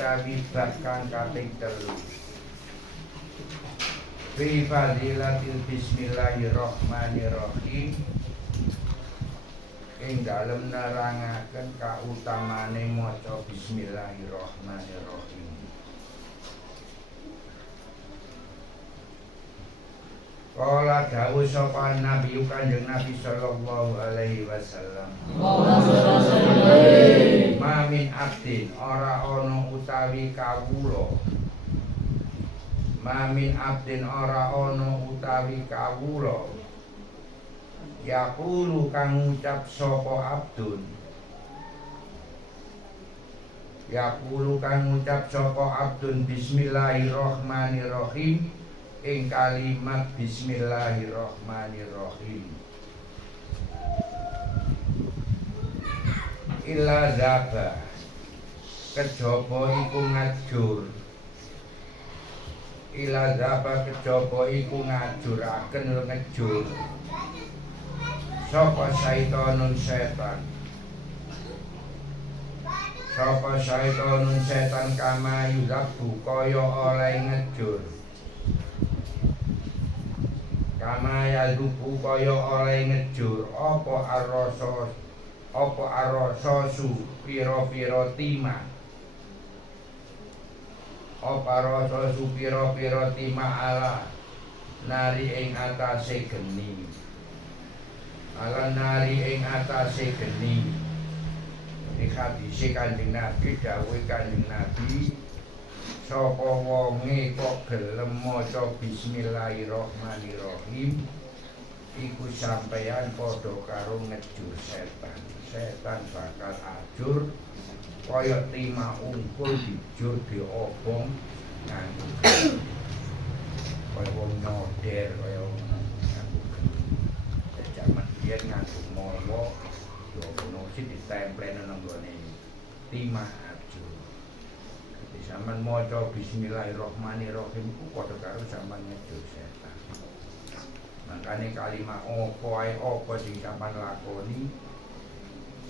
utawi bab kang kaping 3 fi fadilatil bismillahirrahmanirrahim ing dalem nerangaken kautamane maca bismillahirrahmanirrahim. Kala dawuh sapa Nabi Kanjeng Nabi sallallahu alaihi wasallam. Mamin abdin ora ana utawi kawula. Mamin abdin ora ana utawi kawula. Yaqulu kang ngucap sapa abdun. Yaqulu kang ngucap sapa abdun bismillahirrahmanirrahim. Ing kalimat bismillahirrahmanirrahim illa zaba kejaba iku ngajur illa zaba kejaba iku ngajuraken ngejur sapa syaitonun setan sapa syaitonun setan kama yuzabu kaya oleh ngejur kama yadubu kaya oleh ngejur apa arrasa su pira-pira timah apa rasa su pira-pira timah ala nari ing atase geni ala nari ing atase geni. Iki hadise Kanjeng Nabi dawuh Kanjeng Nabi sapa wonge kok gelem maca bismillahirrahmanirrahim iku sampeyan padha karo ngejur setan. Setan bakal ajur kaya timah ungkul dijur diobong nganggo kaya wong noder kaya wong nganggo jaman biyen nganggo mowo diobono sing ditempelne nang gone timah. Zaman maca bismillahirrahmanirrahim ku padha karo zaman ngejur setan. Makane kalimat apa ae apa sing sampean lakoni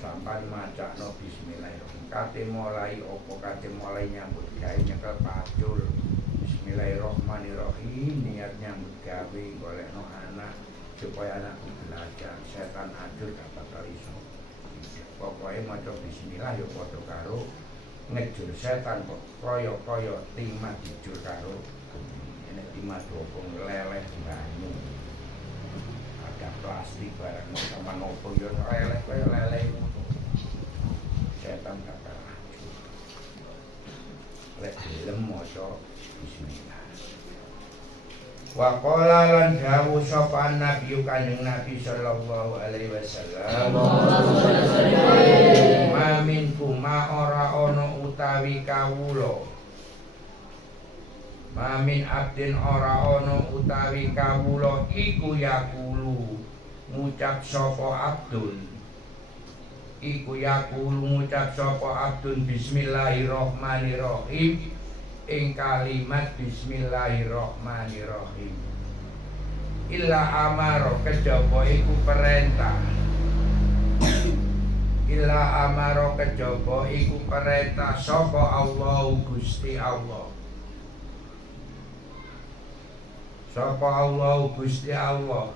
sampean macakno bismillahirrahmanirrahim. Kate mulai apa kate mulai nyambut gawe nyekel pacul. Bismillahirrahmanirrahim niat nyambut gawe golekno anak supaya anakku belajar. Setan ajur gak bakal iso. Pokoke maca bismillah ya padha karo ngejur setan kok kaya timah dijur karo nek timah dobong leleh banyu ada plastik barang sama nopo yo leleh kaya leleh setan bakal ajur lek gelem maca bismillah. Wa qala lan dawuh sapa Nabi Kanjeng Nabi sallallahu alaihi wasallam maminku ma ora ana utawi kawula mamin abdin ora ana utawi kawula iku yaqulu ngucap sapa abdun iku yaqulu ngucap sapa abdun bismillahirrahmanirrahim ing kalimat bismillahirrahmanirrahim illa amaro kejaba iku perintah illa amaro kejaba iku perintah sapa Allah Gusti Allah sapa Allah Gusti Allah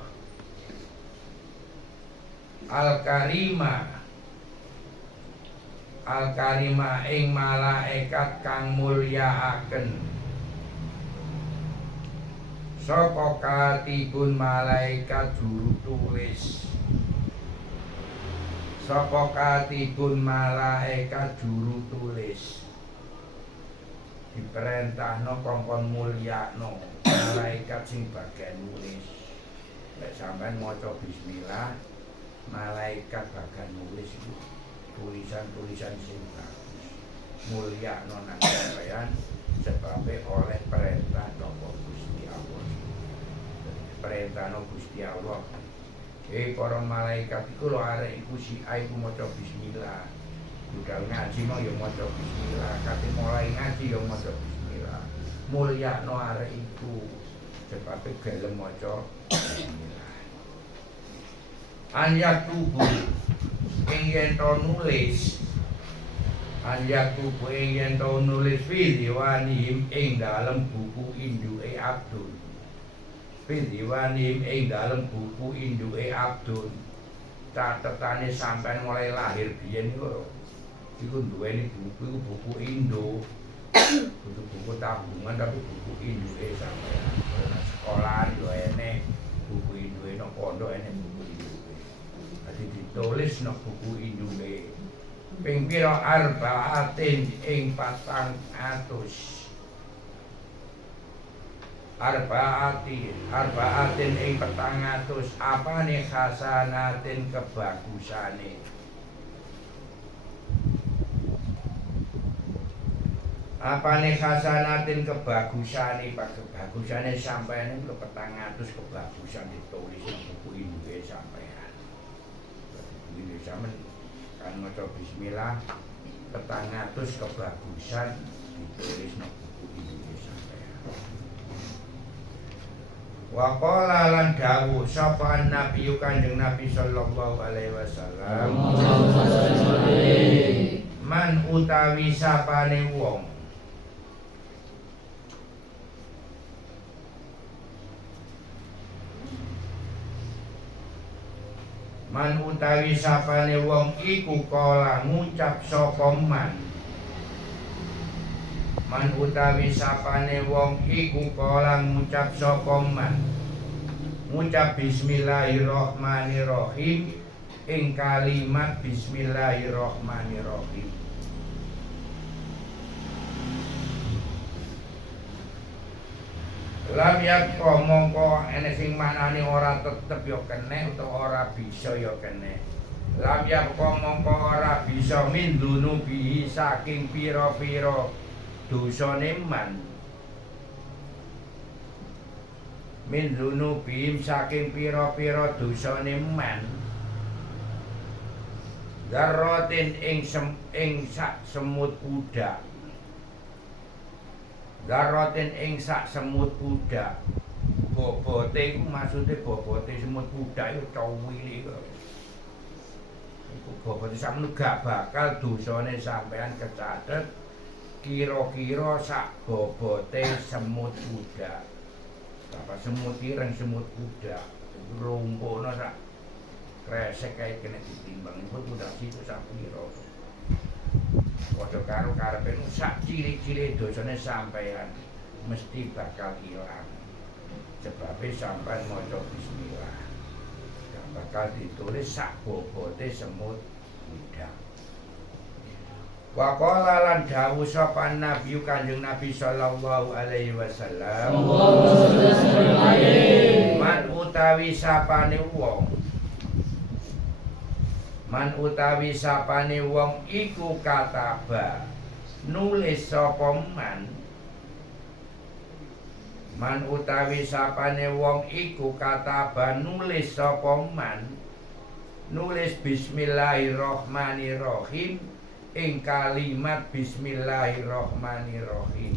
Al-Karimah ing malaikat kang mulyakaken sapa katibun malaikat juru tulis sapa katibun malaikat juru tulis diperintahno kongkon mulyakno malaikat sing bagian nulis. Nek sampean maca bismillah malaikat bagian nulis itu tulisan-tulisan sing bagus mulyakno nang sampeyan sebabnya oleh perintah saka Gusti Allah. Perintahno Gusti Allah para malaikat iku lho arek iku si iku maca bismillah. Budal ngaji mau ya maca bismillah, kate mulai ngaji ya maca bismillah. Mulyakno arek iku sebabnya gelem maca bismillah. Anyat tubuh ing yen to nulis Anyak buku ing tau nulis fi diwanihim ing dalem buku induke Abdul. Fi diwanihim ing dalem buku induke Abdul. Catetane sampean mulai lahir biyen iku duweni buku Indo. Buku tabungan tapi buku induke sampean. Sekolah yo enek buku induke nang pondok enek buku induke. Dadi ditulis nang buku induke. Ping pira arbaatin ing 400 arbaatin ing 400 apane hasanatin kebagusane kebagusane sampeyan iku 400 kebagusan ditulis nang buku induke sampeyan. Buku ini sampeyan kan maca bismillah 400 kebagusan ditulis nang buku induke sampeyan. Wa qala lan dawuh sapa Nabi Kanjeng Nabi sallallahu alaihi wasallam man utawi sapane wong man utawi sapane wong iku kala ngucap sapa man utawi sapane wong iku kala ngucap sapa man ngucap bismillahirrahmanirrahim ing kalimat bismillahirrahmanirrahim lam yakko mongko enek sing manane ora tetep ya kene utawa ora bisa ya kene. Lam yakko mongko ora bisa min dunubi saking pira-pira dosane man. Min dunubi saking pira-pira dosane man. Darrotin ing sak semut udak. Daroten ing sak semut udak. Bobote iku maksude bobote semut udak iku cowili kok. Iku bobote sakmono gak bakal dosane sampean kecathet kira-kira sak bobote semut udak. Apa semut ireng semut udak. Rumpono sak kresek kae kena ditimbang iku udak situ sak pira. Padha karo karepe sak cilik-cilik dosane sampeyan mesti bakal ilang. Sebabe sampeyan maca bismillah. Gak bakal ditulis sak bobote semut udak. Wa qala lan dawuh sapa Nabi Kanjeng Nabi sallallahu alaihi wasallam. Man utawi sapane wong man utawi sapane wong iku kataba nulis sapa man utawi sapane wong iku kataba nulis sapa nulis bismillahirrahmanirrahim ing kalimat bismillahirrahmanirrahim.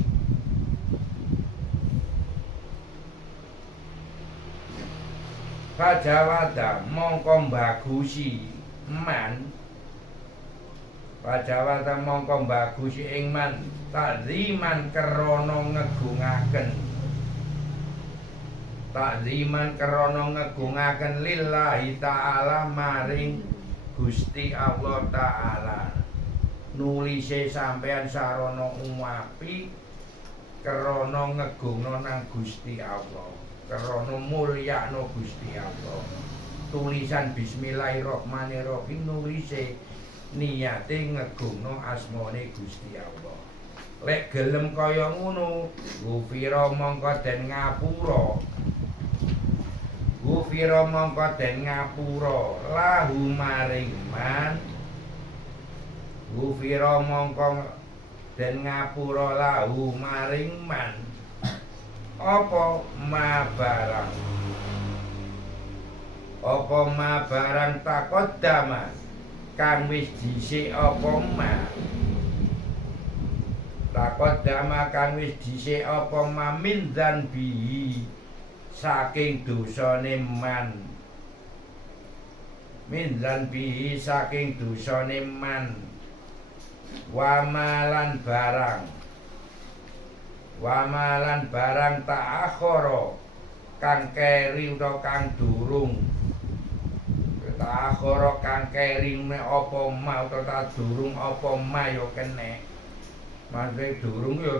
Pajawada mongko bagusi man pajawata mongko bagusi ing man takziman krana ngegungaken lillahi ta'ala maring Gusti Allah ta'ala. Nulise sampeyan sarana umapi krana ngegungna nang Gusti Allah, krana mulyakno Gusti Allah. Tulisan bismillahirrahmanirrahim nulise niyate ngegungno asmane Gusti Allah. Lek gelem kaya ngono, gufira mongko den ngapura. Gufira mongko den ngapura lahu maring man. Gufira mongko den ngapura lahu maring man. Apa mabarang apa ma barang takot dama kang wis dhisik apa ma takot dama kang wis dhisik apa ma min dzanbihi saking dosane man min dzanbihi saking dosane man Wamalan barang ta'akhara kang keri utawa kang durung ta'akhara kang keri apa ma utawa durung apa ma ya kene maksudnya durung ya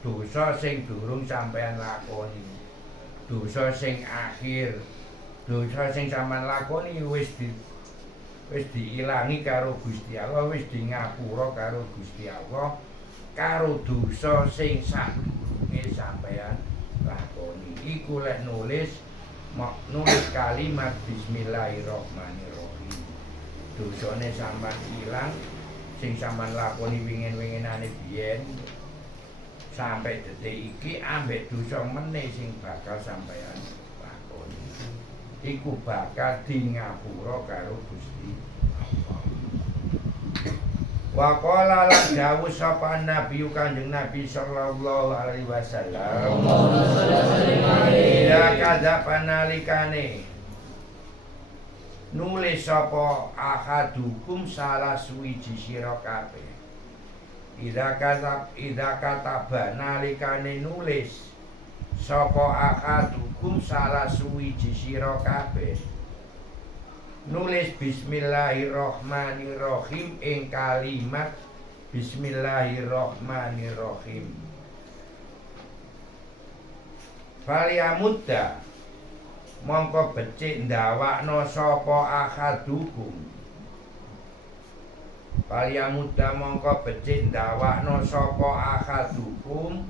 dosa sing durung sampean lakoni dosa sing akhir dosa sing sampean lakoni wis diilangi karo Gusti Allah wis di ngapura karo Gusti Allah karo dosa sing sadurunge sampean lakoni iku lek nulis kalimat bismillahirrahmanirrahim dosane sampean ilang sing sampean lakoni wingin-winginane biyen sampai detik iki ambek dosa meneh sing bakal sampean lakoni iku bakal di ngapura karo Gusti wa qala lan dawuh sapa nabi Kanjeng Nabi sallallahu alaihi wasallam ila kada panalikane nulis sapa ahadukum salah suwiji sira kabeh ida kata nalikane nulis sapa ahadukum salah suwiji sira kabeh nulis bismillahirrahmanirrahim ing kalimat bismillahirrahmanirrahim Falyamudda mongko becik ndawakno sapa ahadukum Falyamudda mongko becik ndawakno sapa ahadukum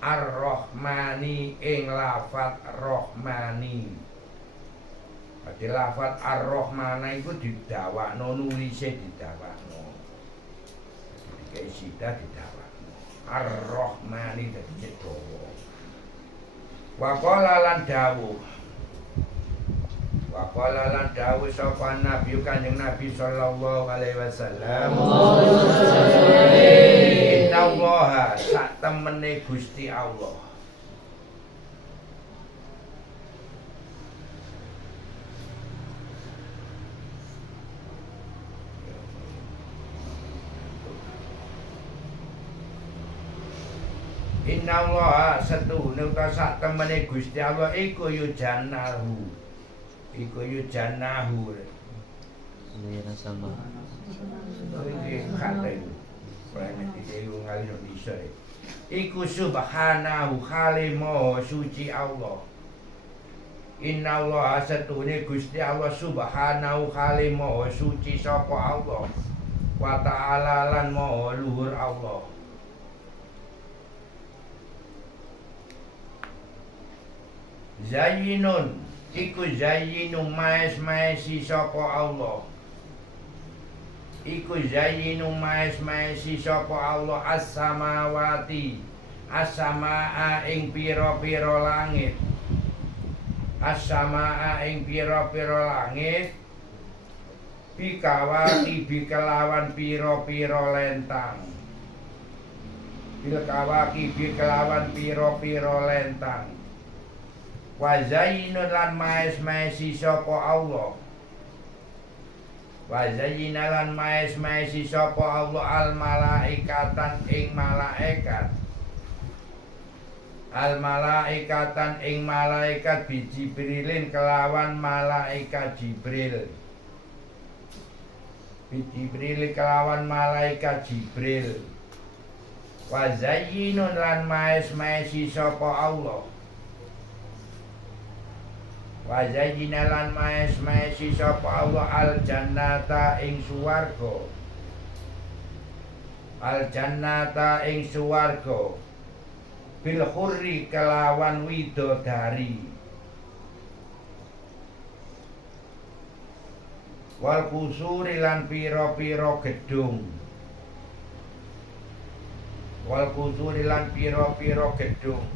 ar-rahmani ing lafat rahmani Ati lafat ar-rahmana iku didawakno nulise didawakno dikai sida didawakno ar-rahmani dadi cedawa Waqala lan dawuh sapa Nabi Kanjeng Nabi sallallahu alaihi wasallam Innallaha sak temene Gusti Allah Innallaha setuhune utawa sak temene Gusti Allah iku yujannahu. Iku yujannahu. Ini sama. Iki kate. Prene iki ngali Indonesia. Iku subhanahu khalimo suci Allah. Innallaha setuhune Gusti Allah subhanahu khalimo suci sapa Allah. Wa ta'ala lan maha luhur Allah. Zayyinun iku zayyinu maes-maesi sapa Allah. Iku zayyinu maes-maesi sapa Allah as-samawati as-samaa ing pira-pira langit. As-samaa ing pira-pira langit bikawati bikelawan pira-pira lentang. Bilkawaki bikelawan pira-pira lentang. Wa zayyinun lan maes-maesi sapa Allah. Wa zayyina lan maes-maesi sapa Allah al malaikatan ing malaikat. Al malaikatan ing malaikat bi Jibrilin kelawan malaikat Jibril. Bi Jibril kelawan malaikat Jibril. Wa zayyinun lan maes-maesi sapa Allah. Wa zayyina lan maes-maesi sapa Allah al jannata ing suwarga. Al jannata ing suwarga bil khurri kelawan widodari. Wal kusuri lan pira-pira gedung. Wal kusuri lan pira-pira gedung.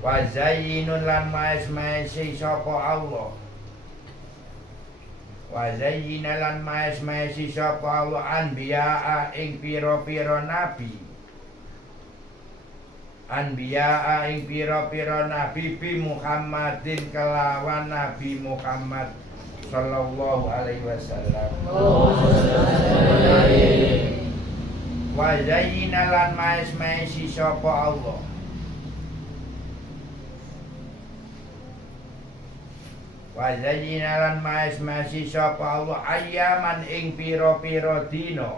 Wa zayyinun lan maes-maesi sapa Allah. Wa zayyina lan maes-maesi sapa Allah anbiya'a ing pira-pira nabi. Anbiya'a ing pira-pira nabi bi Muhammadin kelawan Nabi Muhammad sallallahu alaihi wasallam. Wa zayyina lan maes-maesi sapa Allah wa zayyina lan maes-maesi sapa Allah ayaman ing pira-pira dina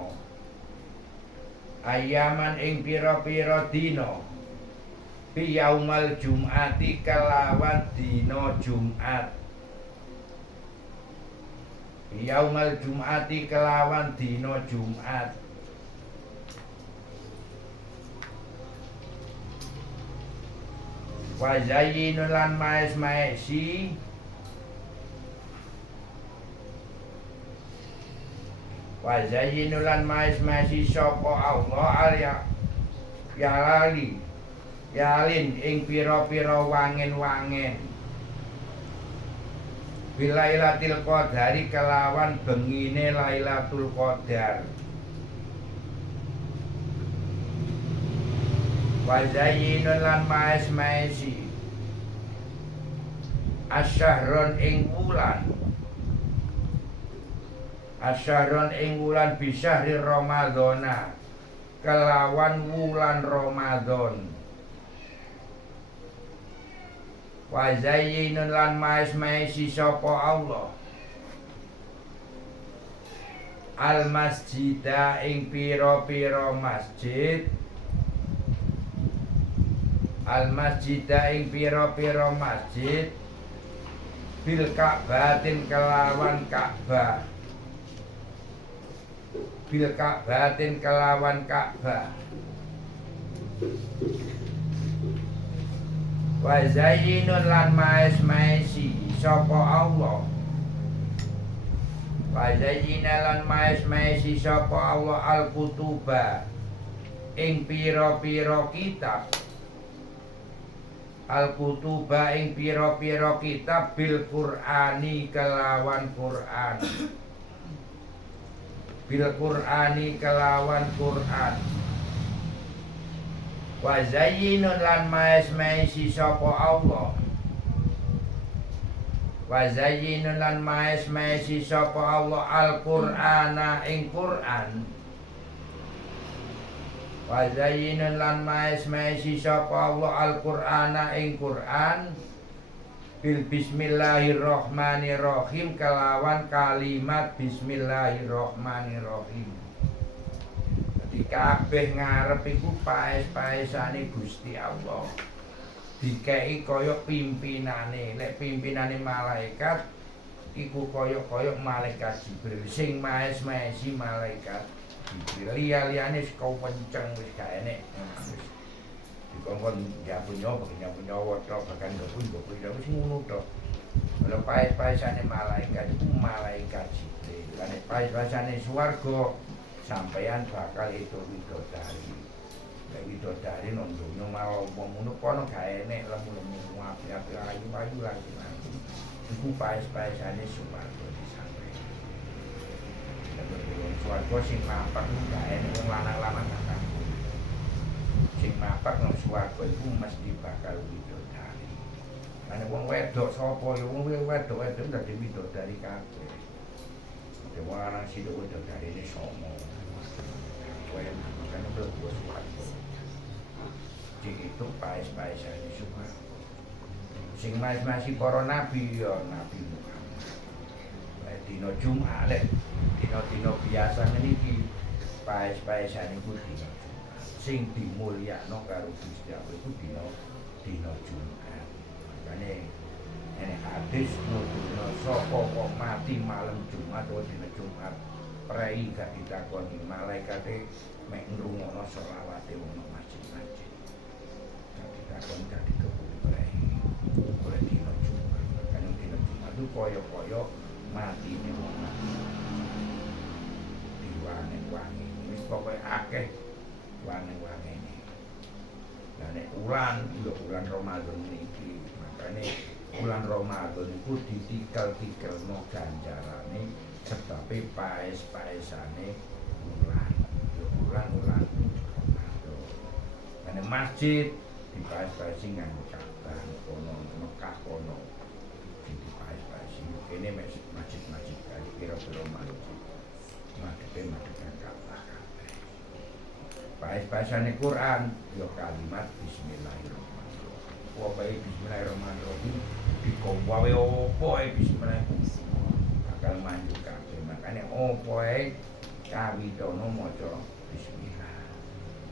ayaman ing pira-pira dina bi yaumal jum'ati kelawan dina Jumat yaumal jum'ati kelawan dina Jumat wa zayyinun lan maes-maesi wa zayyinun lan maes-maesi sapa Allah yalin ing pira-pira wangen-wangen bilailatil qadari kelawan bengine Lailatul Qadar wa zayyinun lan maes-maesi asyahron ing wulan bisyahri Ramadhana kelawan wulan Ramadan wa zayyinun lan maes-maesi sapa Allah al masjida ing pira-pira masjid al masjida ing pira-pira masjid bil Ka'batin kelawan Ka'bah bil Ka'batin kelawan Ka'bah wa zayyinun lan maes-maesi sapa Allah wa zayyina lan maes-maesi sapa Allah al-kutuba ing pira-pira kitab al-kutuba ing pira-pira kitab bil Qur'ani kelawan Qur'an bil Qur'ani kelawan Qur'an wa zayyinun lan maes-maesi sapa Allah wa zayyinun lan maes-maesi sapa Allah al-Qur'ana ing Qur'an wa zayyinun lan maes-maesi sapa Allah al-Qur'ana ing Qur'an bil bismillahirrahmanirrahim kelawan kalimat bismillahirrahmanirrahim. Di kabeh ngarep iku paes-paesane Gusti Allah. Dikeki kaya pimpinane, lek pimpinane malaikat iku kaya malaikat Jibril sing maes-maesi malaikat Jibril. Liya-liyane saka wenceng wis gak enek. Dikongkon nyapu-nyapu tok bahkan gopun wis ngono tok. Lha paes-paesane malaikat iku malaikat Jibril. Lan paes-paesane swarga sampeyan bakal itu widodari. Lek widodari nang donya mau ngono kono gak enek lemu-lemu api-api ayu-ayu lagi. Iku paes-paesane swarga disampeyan. Lek swarga sing mapak gak enek wong lanang-lanang gak. Sing mapak nang swarga iku mesti bakal widodari. Ana wong wedok sapa ya wong wedok dadi widodari kabeh. Wong lanang sing widodari ne somo. Kan berbuat suatu jadi itu paes-paesane swarga sing mas-masi para nabi ya Nabi Muhammad dina Jumat dina biasa ngene iki paes-paesane iku dina sing dimulyakno karo Gusti Allah iku dina Jumat makane ene hadis nuduhno sapa kok mati malam Jumat utawa dina Jumat prei gak ditakoni malaikate mek ngrungokno selawate wong nang masjid-masjid. Gak ditakoni gak dikepung prei. Oleh dina Jumat. Kan dina Jumat itu kaya-kaya matine wong mati. Diwangi-wangi. Wis pokoke akeh wangi-wangine. Lah nek bulan Ramadan niki, makane bulan Ramadan iku ditikel-tikelno ganjarane sebabe paes-paesane bulan Ramadan. Karena masjid dipaes-paesi nganggo Ka'bah kono Mekah kono dipaes-paesi kene masjid-masjid kae pira-pira masjid. Madhepe Ka'bah kabeh. Bahasane Quran ya kalimat bismillahirrahmanirrahim. Wae bismillahirrahmanirrahim dikowawe opo ae bismillahirrahmanirrahim. Bakal manjur kabeh. Makane opo ae kawitana maca bismillah.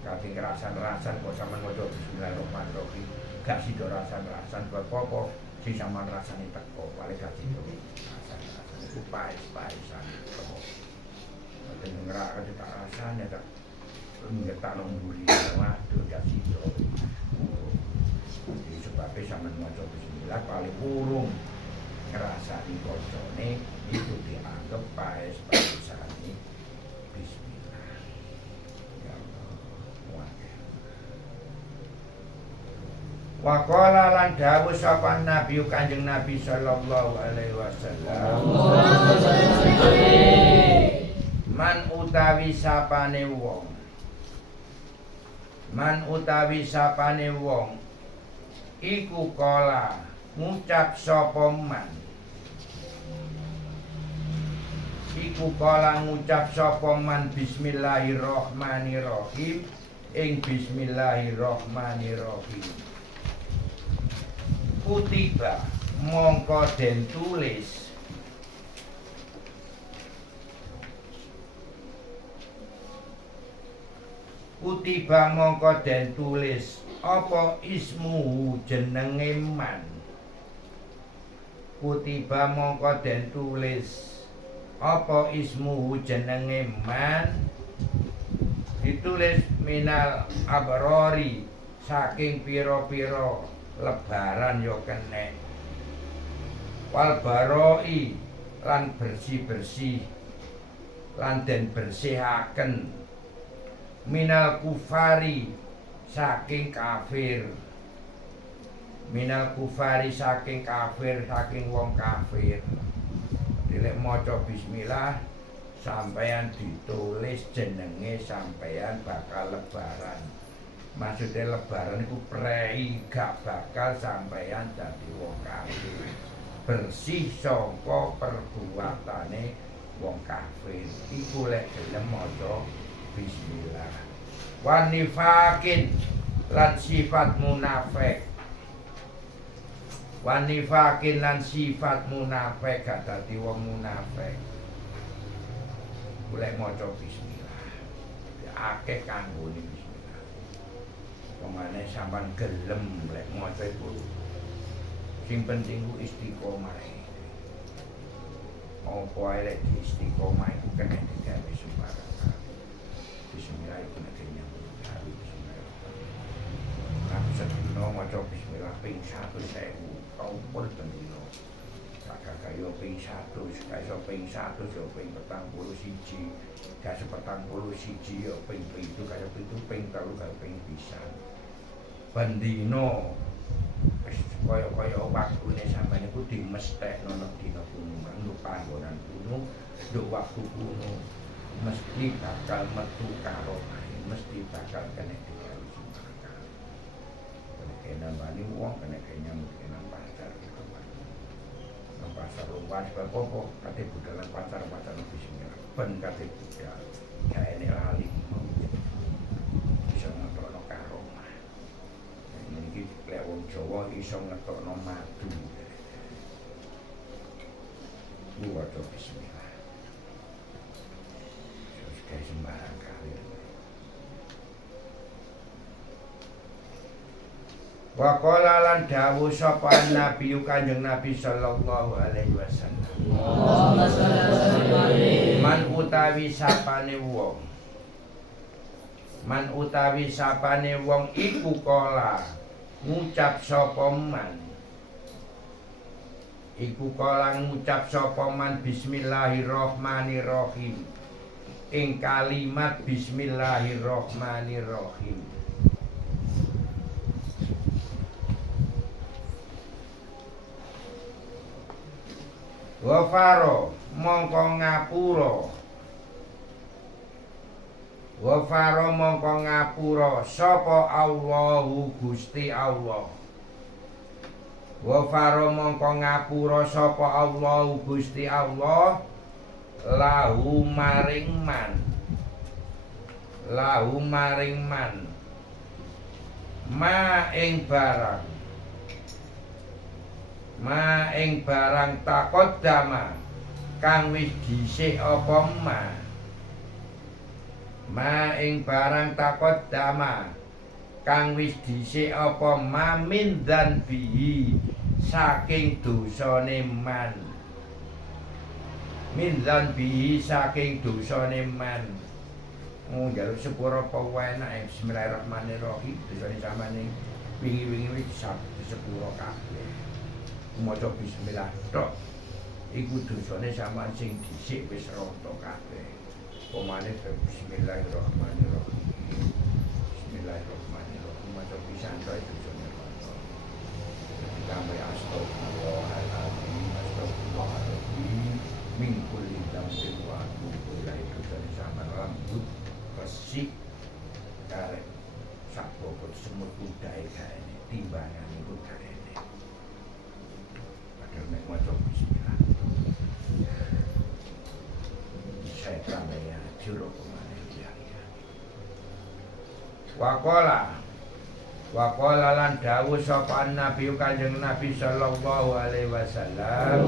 Kabeh rasan-rasan kok sampean maca bismillahirrahmanirrahim. Gak sida rasan-rasan apa-apa sing sampean rasane teko paling gak sida rasan-rasan iku paes-paesan teko. Nek ngerak tak rasane tak ngetak nang mburi waduh gak sida. Jadi sebabnya sampean maca bismillah paling urung ngrasani bacane itu dianggap paes-paesane bismillah. Ya Allah. Wa qala lan dawuh sapa Nabi Kanjeng Nabi sallallahu alaihi wasallam. Man utawi sapane wong. Man utawi sapane wong iku kala ngucap sapa man. Iku kala ngucap sapa man bismillahirrahmanirrahim ing bismillahirrahmanirrahim. Kutiba mongko den tulis Kutiba mongko den tulis apa ismu jenenge man. Kutiba mongko den tulis apa ismu jenenge man. Ditulis minal abrori saking pira-pira lebaran yo kenek. Wal baroi lan bersih-bersih lan den bersihaken minal kufari saking kafir. Minal kufari saking kafir, saking wong kafir. Dilek maca bismillah sampeyan ditulis jenenge sampeyan bakal lebaran. Maksudnya lebaran itu prei gak bakal sampeyan dadi wong kafir. Bersih saka perbuatane wong kafir. Iku lek gelem maca bismillah. Wan nifakin lan sifat munafik. Wan nifakin lan sifat munafik gak dadi wong munafik. Golek maca bismillah. Akeh kanggone bismillah. Pemane sampean gelem lek maca iku. Sing penting ku istiqomah. Apa ae lek istiqomah iku kena digawe sembarang. Bismillah iku nek kenyang. Aku sedina maca bismillah ping 100.000 kaupun tendino. Kakak kaya ping 100, kaya ping 100 yo ping 41, kaya 41 yo ping 7, kaya 7 ping 3 kaya ping pisan. Bendino wis kaya waktune sampeyan iku dimesthekno nek dina gunungan lho panggonan gunung nduk waktu kuno mesti bakal metu karo mesti bakal kena digawe sembarang. Kena bani wong kena nyambut pacar gitu. Nang pasar luas apa kate budalan pacar-pacar bismillah ben kate budal. Kae nek lali mau bisa ngetokno karo. Iki lek wong Jawa iso ngetokno madu. Waca bismillah. Kayak sembarang kali. Wa qala lan dawuh sapa Nabi Kanjeng Nabi sallallahu alaihi wasallam. Man utawi sapane wong. Man utawi sapane wong iku kala ngucap sapa man. Iku kala ngucap sapa man bismillahirrahmanirrahim. Ing kalimat bismillahirrahmanirrahim. Ghafaro mongko ngapura. Ghafaro mongko ngapura sapa Allahu Gusti Allah. Ghafara mongko ngapura sapa Allah Gusti Allah lahu maring man ma ing barang taqaddama kang wis dhisik apa ma ing barang taqaddama kang wis dhisik apa min dan bihi saking dosane man min dan bihi saking dosane man njaluk sepuro apa wae enak bismillahirrahmanirrahim dosane samane wingi-wingi wis sepuro kabeh maca bismillah tok iku dosane sampean sing dhisik wis rata kabeh pemane bismillahirrahmanirrahim bismillahirrahmanirrahim maca pisan tok dosane rata ditambah astagfirullahaladzim min kulli dzambin wa atubu ilaih dosane sampean lembut resik karep sak bobot semut udahe gaene timbangan iku gaene padahal nek maca bismillah setan ya jero kemana dia Waqala lan dawuh sapa Nabi Kanjeng Nabi sallallahu alaihi wasallam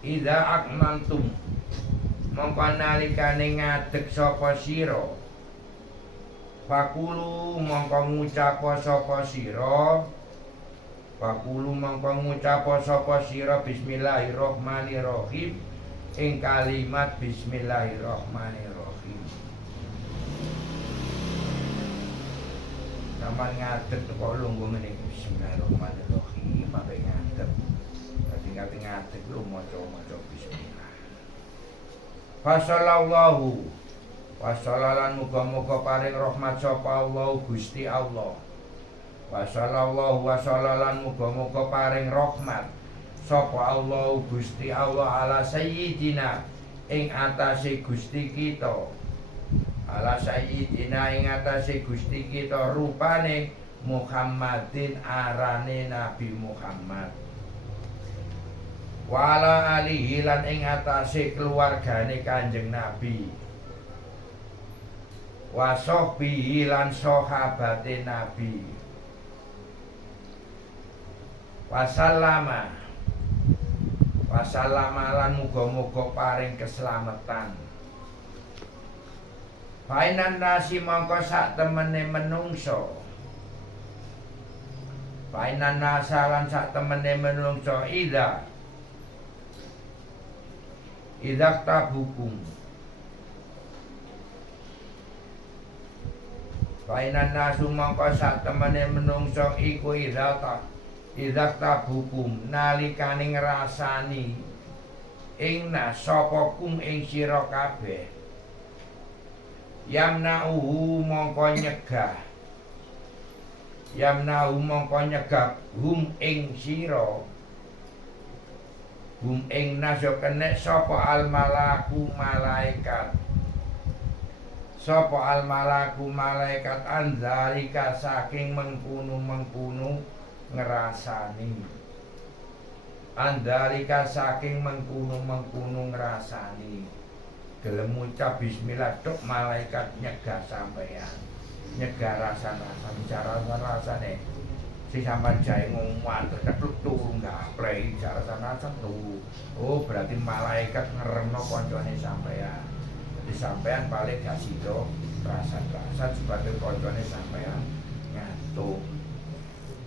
Idza akmantum mongko nalikane ngadeg sapa sira Fakulu mongko ngucap sapa sira bismillahirrahmanirrahim ing kalimat bismillahirrahmanirrahim. Sampeyan ngadeg teko lungguh ngene bismillahirrahmanirrahim sampe ngadeg. Dadi ngadeg lu maca bismillah. Fasallallahu wasallalan muga-muga paring rahmat sapa Allah Gusti Allah. Wasallallahu wasallalan muga-muga paring rahmat sapa Allah Gusti Allah ala sayyidina ing atase Gusti kita. Ala sayyidina ing atase Gusti kita rupane Muhammadin arane Nabi Muhammad. Wala alihi lan ing atase keluargane Kanjeng Nabi. Wasohbihi lan sahabate Nabi. Wasallama lan muga-muga paring keselamatan. Painan nasi mongko sak temene menungso. Painan nasalan sak temene menungso idza tabukum. Painan nasu mongko sak temene menungso iku idza tabukum nalikane ngrasani ing sapa kum ing sira kabeh. Yamna'uhu mongko nyegah hum ing sira hum ing naso kenek sapa al malaku malaikat anzalika saking mengkunu ngrasani andalika saking mengkunu ngrasani gelem ngucap bismillah tok malaikat nyegah sampeyan nyegah rasa-rasa bicara rasane si sampean jae ngomong ketluk turu gaplek bicara rasa turu oh berarti malaikat ngeremno koncone sampeyan jadi sampeyan paling gak sida rasa-rasa sebagai koncone sampeyan ngantuk.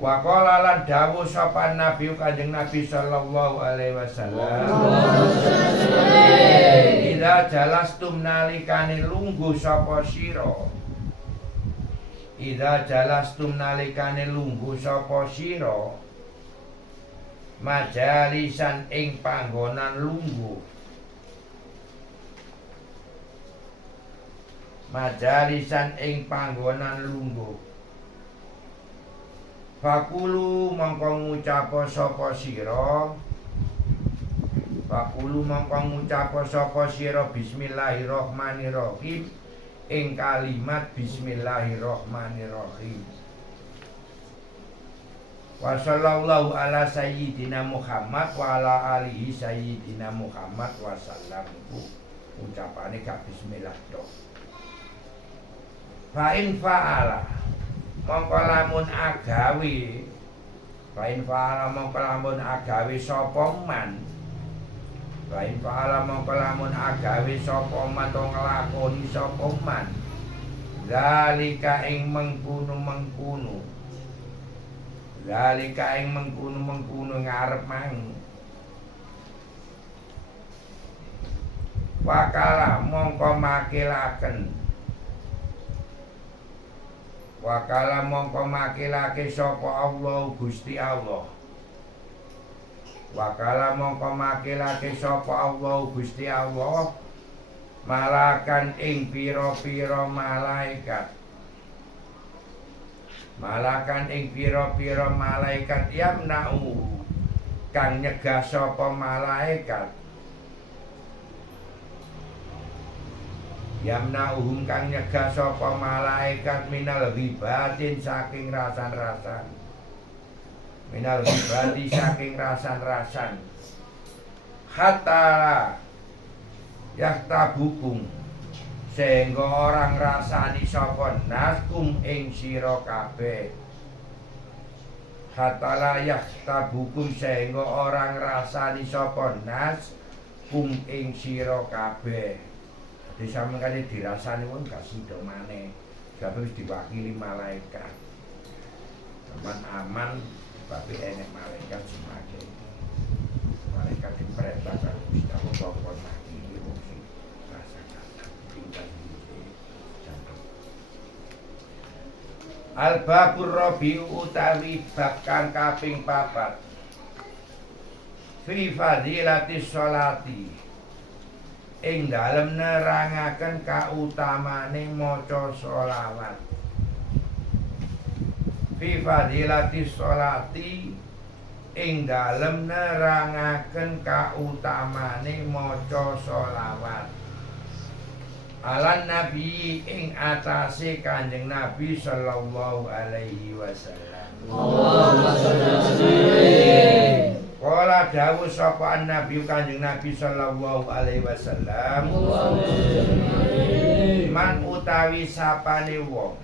Waqala lan dawuh sapa Nabi Kanjeng Nabi sallallahu alaihi wasallam Idza jalastum nalikane lungguh sapa sira majalisan ing panggonan lungguh Fakulu mongko ngucap sapa sira bismillahirrahmanirrahim ing kalimat bismillahirrahmanirrahim. Wa sallallahu ala sayyidina Muhammad wa ala alihi sayyidina Muhammad wa sallam. Ucapane gak bismillah tok. Fa in fa'ala mongko lamun agawe, fa in fa'ala mongko lamun agawe sapa man, fa in fa'ala mongko lamun agawe sapa man to nglakoni sapa man, zalika ing mengkono-mengkono, zalika ing mengkono-mengkono ngarep mang, wakala mongko makilaken, wakala mongko makilake sapa Allah Gusti Allah, wakala mongko makilake sapa Allah Gusti Allah, malakan ing pira-pira malaikat, malakan ing pira-pira malaikat yamna'u kang nyegah sapa malaikat, yamna'uhum kang nyegah sapa malaikat minal ghibatin saking rasan-rasan, minal ghibati saking rasan-rasan, hatta yaktabukum sehingga orang rasani sapa naskum ing sira kabeh, hatta la yaktabukum sehingga orang rasani sapa naskum ing sira kabeh. Di sampeyan kali dirasani pun gak sida maneh, gak wis diwakili malaikat. Aman tapi enek malaikat semake. Malaikat diperintah karo Gusti Allah kok makili wong sing rasakan tinggal iki. Al-babur rabi'u utawi bab kang kaping 4. Fi fadilatis sholati ing dalem nerangaken kautamane maca sholawat. Fi fadilatis sholati ing dalem nerangaken kautamane maca sholawat. Alan Nabi ing atase Kanjeng Nabi sallallahu alaihi wasallam. Allahumma sholli alaihi. Kala dawuh sapa Nabi Kanjeng Nabi sallallahu alaihi wasallam, man utawi sapane wong,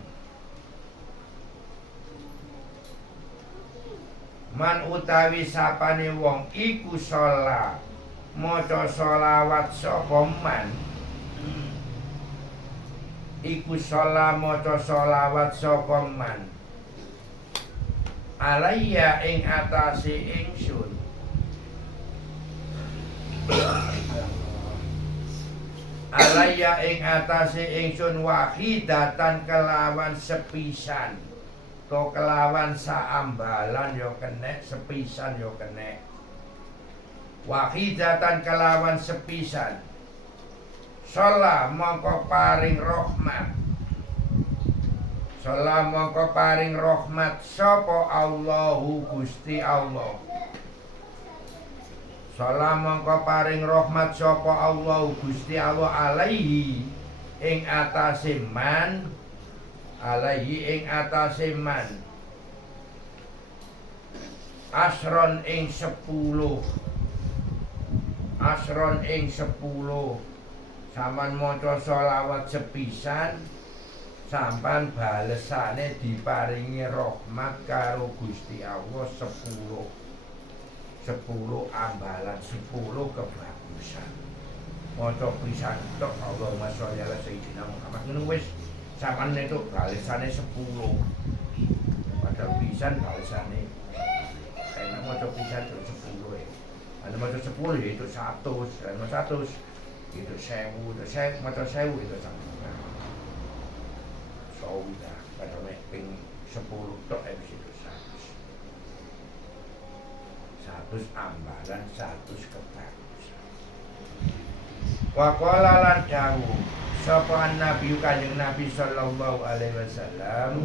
man utawi sapane wong iku sholat maca sholawat sapa man, iku sholat maca sholawat sapa man, alayya ing atase ingsun, alayya ing atase ingsun wahidatan kelawan sepisan, to kelawan saambalan yo kenek, sepisan yo kenek, wahidatan kelawan sepisan, sholat mongko paring rahmat, sholat mongko paring rahmat sapa Allahu Gusti Allah, sholat mongko paring rahmat sapa Allah Gusti Allah alaihi ing atase man, alaihi ing atase man, asron ing 10, asron ing 10. Sampan maca sholawat sepisan, sampan balesane diparingi rahmat karo Gusti Allah 10. 10 ambalan, 10 kebagusan. Maca pisan tok Allahumma sholli ala sayyidina Muhammad ngono wis sampean itu balesane 10. Maca pisan balesane kaya maca pisan itu 10 ya. Ada maca 10 ya itu 100, dan maca 100 itu 1000, itu maca 1000 itu sama. So dah pada ping 10 tok itu 100 ambalan, 100 kebagusan. Wa qala lan dawuh sapa Nabi Kanjeng Nabi sallallahu alaihi wasallam,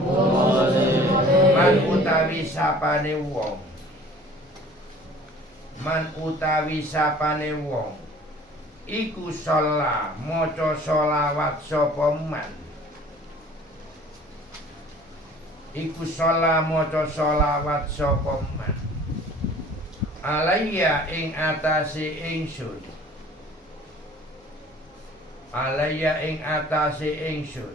man utawi sapane wong, man utawi sapane wong iku sholat maca sholawat sapa man, iku sholat maca sholawat sapa man alayya ing atase ingsun alayya ing atase ingsun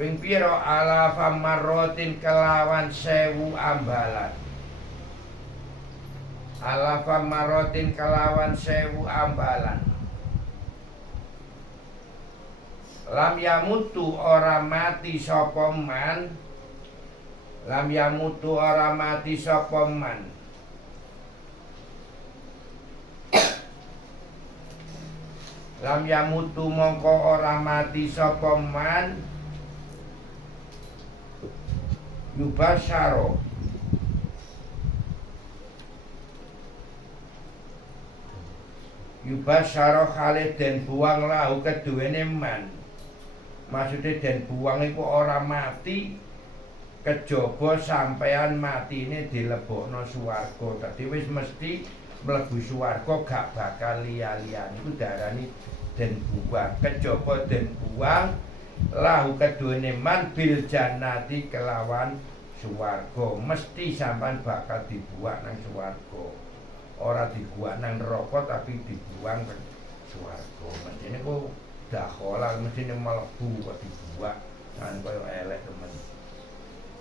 ping pira alafa marrotin kelawan 1000 ambalan alafa marrotin kelawan 1000 ambalan lam yamutu ora mati sapa man lam yamutu ora mati sapa man lam yamutu mongko ora mati sapa man yubasyaro yubasyaro khalid den buang lahu keduwene man maksudnya den buang iku ora mati kejaba sampean matine dilebokno swarga dadi wis mesti mlebu swarga gak bakal liya-liyane iku darani den buang kejaba den buang lahu keduwene man bil jannati kelawan swarga mesti sampean bakal dibuang nang swarga ora dibuang nang neraka tapi dibuang ke swarga mestine ku dakhala mestine mlebu kok dibuang kan koyo elek temen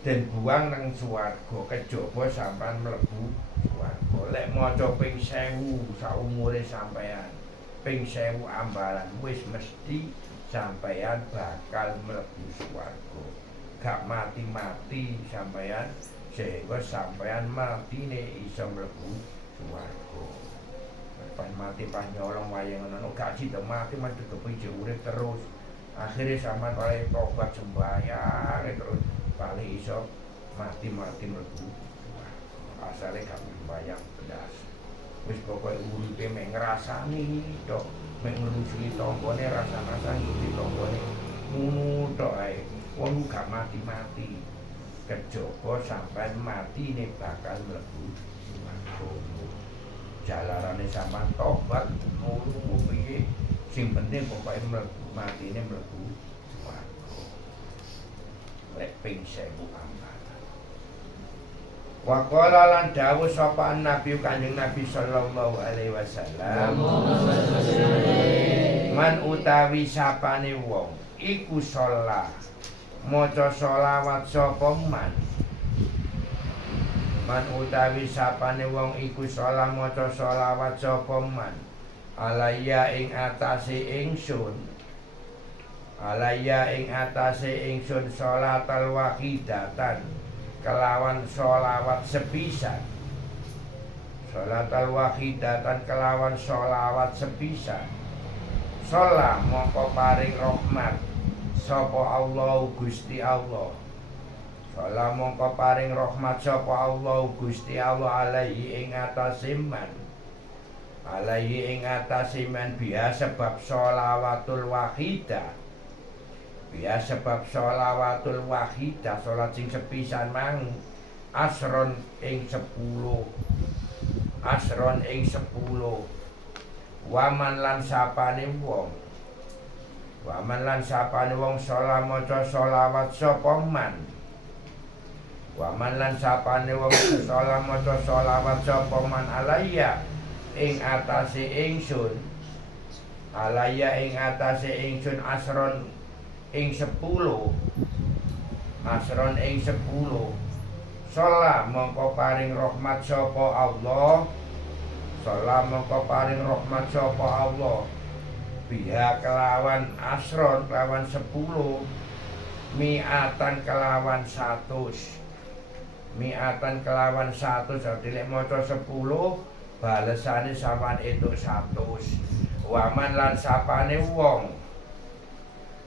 den buang nang swarga kejaba sampean mlebu swarga lek maca ping 1000 saumure sampean ping 1000 ambalan wis mesti sampeyan bakal mlebu swarga gak mati-mati sampeyan sehingga sampeyan matine iso mlebu swarga pas mati pas nyolong wayang ngono gak sida mati mesti kepijak urip terus akhirnya sampeyan oleh tobat sembahyang terus paling iso mati-mati mlebu swarga asale gak sembahyang belas wis pokoke uripe mek ngrasani tok mek ngrusui tanggane rasa-rasa ngisi tanggane ngono tok ae wong gak mati-mati kejaba sampean matine bakal mlebu swarga jalarane sampean tobat ngono piye sing penting pokoke mlebu matine mlebu swarga lek ping 1000 ambalan wa qala lan dawuh sapa nabi Kanjeng Nabi sallallahu alaihi wasallam man utawi sapane wong iku sholat maca sholawat sapa man man utawi sapane wong iku sholat maca sholawat sapa man alayya ing atase ingsun alayya ing atase ingsun sholatal wahidatan kelawan sholawat sepisan sholatal wahidatan kelawan sholawat sepisan sholat mongko paring rahmat sapa Allah Gusti Allah sholat mongko paring rahmat sapa Allah Gusti Allah alaihi ing atase man alaihi ing atase man biha sebab sholawatul wahidah biya sebab sholawatul wahidah sholat sing sepisan mang asron ing 10 asron ing 10 waman lan sapane wong waman lan sapane wong sholat maca sholawat sapa man waman lan sapane wong sholat maca sholawat sapa man alayya ing atase ingsun alayya ing atase ingsun asron ing 10 asron ing 10 sholat mongko paring rahmat sapa Allah sholat mongko paring rahmat sapa Allah biha kelawan asron kelawan 10 mi'atan kelawan 100 mi'atan kelawan 100 jadi lek maca 10 balesane sampean entuk 100 waman lan sapane wong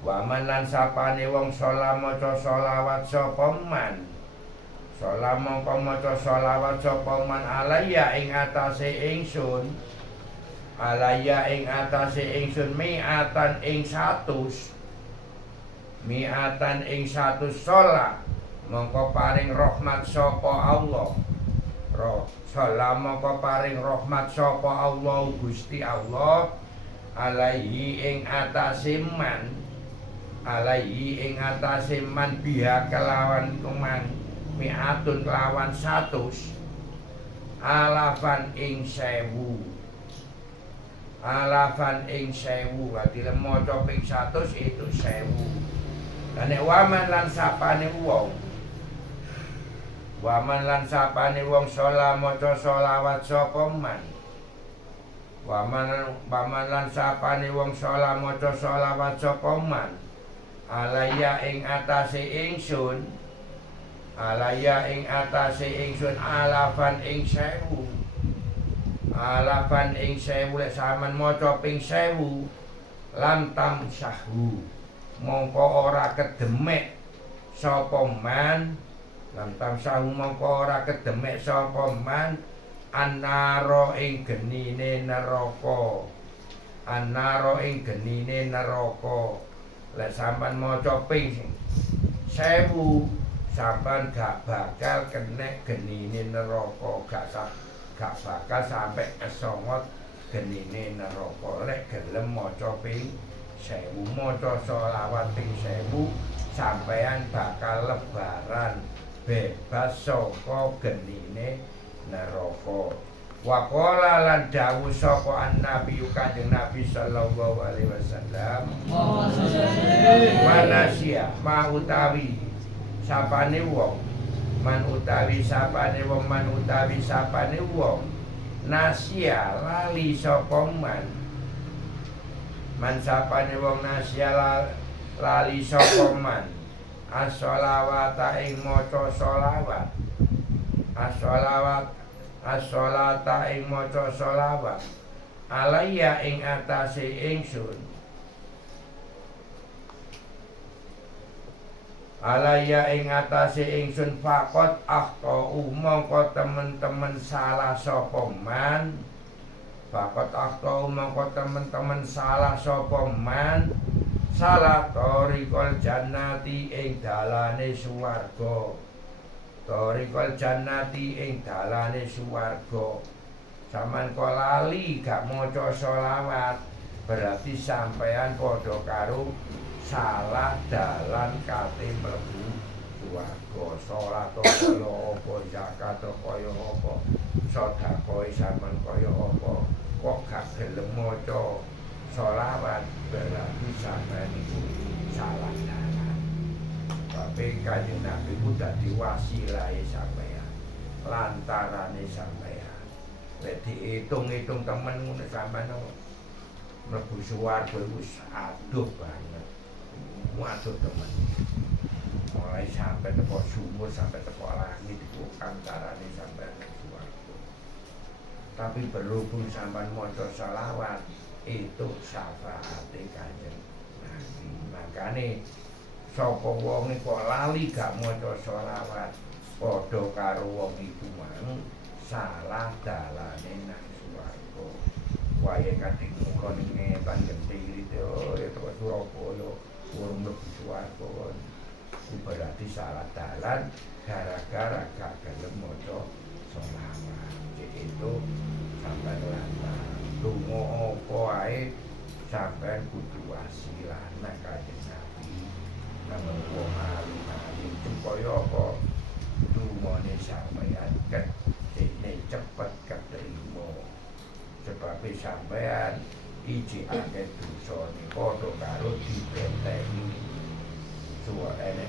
waman lan sapane wong sholat maca sholawat sapa man sholat mongko maca sholawat sapa man alayya ing atase ingsun alayya ing atase ingsun mi'atan ing 100 mi'atan ing 100 sholat mongko paring rahmat sapa Allah sholat mongko paring rahmat sapa Allah Gusti Allah alaihi ing atase man alaihi ing atase man biha kelawan kuman mi'atun kelawan 100 alafan ing 1000 alafan ing 1000 berarti maca ping 100 itu 1000 lan nek waman lan sapane wong waman lan sapane wong sholat maca sholawat sapa man waman lan sapane wong sholat maca sholawat sapa man alaya ing atase ingsun alaya ing atase ingsun alafan ing 1000 alafan ing 1000 lek sampean maca ping 1000 lam tamsahu mongko ora kedemek sapa man lam tamsahu mongko ora kedemek sapa man annaro ing genine neraka annaro ing genine neraka lek sampean maca ping 1000 sampean gak bakal kena genine neraka gak bakal sampai kesongot genine neraka lek gelem maca ping 1000 maca sholawat ping 1000 sampean bakal lebaran bebas saka genine neraka. Waqala lan dawuh sapa an-nabi kanjeng Nabi sallallahu alaihi wasallam manasia ma utawi sapane wong man utawi sapane wong man utawi sapane wong nasia lali sapa man sapane wong nasia lali sapa man as-sholawata ing maca sholawat as-sholata ing maca sholawat alaya ing atase ingsun alaya ing atase ingsun fakot akhtau mongko temen-temen salah sapa man fakot akhtau mongko temen-temen salah sapa man salah tariqal jannati ing dalane swarga tariqal jannati ing dalane swarga sampean kok lali gak maca sholawat berarti sampean padha karo salah dalan kate mlebu swarga salat kaya apa zakat kaya apa sedekah sampean kaya apa kok gak gelem maca sholawat berarti sampean iku salah dalan tapi kanjeng Nabi ku dadi wasilahe sampean lantarane sampean lek diitung-itung temen ngono sampean mlebu swarga wis aduh banget waduh temen mulai sampai teko sumur sampai teko langit itu antarane sampean swarga tapi berhubung sampean maca sholawat itu syafaate kanjeng Nabi makane sapa wong kok lali gak maca sholawat padha karo wong iku mang salah dalane nang swarga wae kating kon ngetan gentiri to ya to Surabaya urung mlebu swarga ku berarti salah dalan gara-gara gak gelem maca sholawat itu sampai lantar donga apa ae sampean kudu wasilah nang kanjeng Nabi nang wong alim-alim supaya apa dungane sampean cepet keterima sebab sampean iki akeh dosane padha karo dibentengi suwane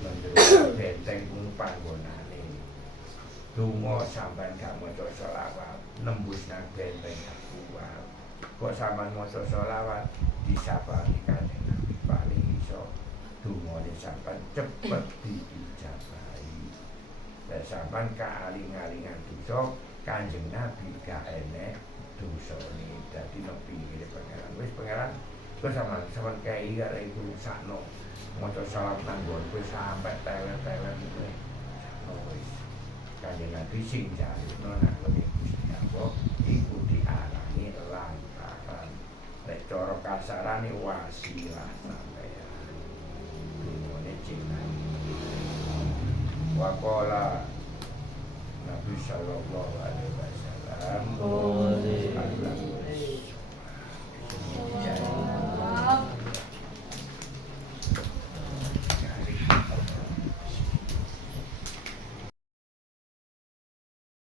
menurut benteng pun panggonane donga sampean gak maca sholawat nembus nang benteng kuat kok sampean maca sholawat disapani kanjeng Nabi paling iso dungane sampean cepet diijabahi lan sampean kaaling-alingan dosa kanjeng Nabi gak enek dosane dadi nepi ngene pangeran wis pangeran kok sampean kei arek iku sakno maca sholawat nang kowe sampe teler-teler kuwi wis kanjeng Nabi sing jalukno nang Gusti Allah iku diarani lantaran lek cara kasarane wasilah sampeyan dungane cinta waqala Nabi sallallahu alaihi wasallam